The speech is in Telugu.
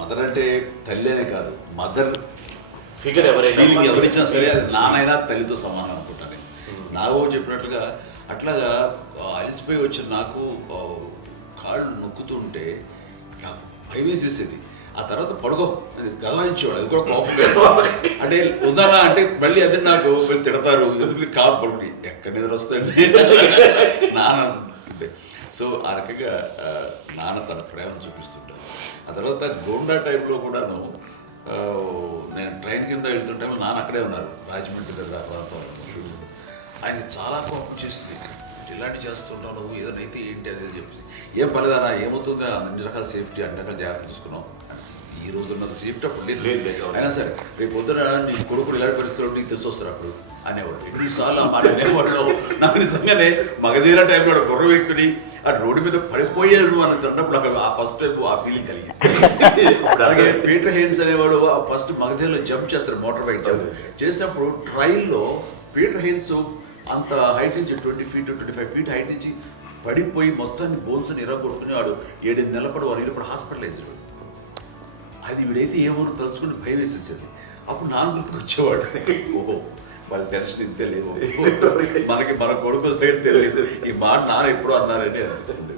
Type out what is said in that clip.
మదర్ అంటే తల్లి అనే కాదు, మదర్ ఫిగర్ ఫీలింగ్ ఎవరిచ్చినా సరే అది నానైనా తల్లితో సమానం అనుకుంటాను నేను. నాగో చెప్పినట్లుగా అట్లాగా అలిసిపోయి వచ్చిన నాకు కాళ్ళు నొక్కుతుంటే నాకు భయం వేసేసేది. ఆ తర్వాత పడుకో అది గదవాయించేవాడు, అది కూడా కోపం. అంటే ఉదాహరణ అంటే మళ్ళీ అదే నాకు వీళ్ళు తిడతారు, ఎందుకు కాదు పడుకుని ఎక్కడ నిద్ర వస్తాయండి నాన్న అంటే. సో ఆ రకంగా నాన్న తన ప్రేమ చూపిస్తుంటారు. ఆ తర్వాత గోండా టైప్లో కూడాను నేను ట్రైన్ కింద వెళ్తుంటే నాన్న అక్కడే ఉన్నారు, రాజమండ్రి దగ్గర ప్రాంతంలో. ఆయన చాలా కోపం చేస్తుంది, ఇలాంటి చేస్తుంటావు నువ్వు, ఏదైనా అయితే ఏంటి అనేది చెప్పి. ఏం పర్లేదన్నా ఏమవుతుందో అన్ని రకాల సేఫ్టీ అన్ని రకాల జాగ్రత్త చూసుకున్నాం. ఈ రోజు ఉన్నది సేఫ్టీ అప్పుడు లేదు. అయినా సరే రేపు పొద్దున నీ కొడుకులు ఇలాంటి పరిస్థితుల్లో నీకు తెలిసి వస్తారు అప్పుడు అనేవాడు. ఎన్నిసార్లు ఆ మాట అనేవాళ్ళు. నాకు నిజంగానే మగధీర టైంలో గుర్ర వ్యక్తుని ఆ రోడ్డు మీద పడిపోయాడు అని అన్నప్పుడు నాకు ఆ ఫస్ట్ టైం ఆ ఫీలింగ్ కలిగింది. అలాగే పీటర్ హెయిన్స్ అనేవాడు ఫస్ట్ మగధీరలో జంప్ చేస్తారు, మోటార్ బైక్ జంప్ చేసినప్పుడు ట్రైల్లో పీటర్ హెయిన్స్ అంత హైట్ నుంచి 20 feet 25 feet హైట్ నుంచి పడిపోయి మొత్తాన్ని బోన్స్ ఇరగొట్టుకుని వాడు 7 నెలల వాడు ఇరప్పుడు హాస్పిటలైజ్డ్. అది వీడైతే ఏమో తలుచుకుని భయం వేసేసేది. అప్పుడు నాన్న గుర్తుకొచ్చేవాడు, ఓహో వాళ్ళ టెన్షన్ ఇంతే లేదు, మనకి మన కొడుకు వస్తే తెలియదు ఈ మాట నాన్న ఎప్పుడు అన్నారని అనిపిస్తుంది.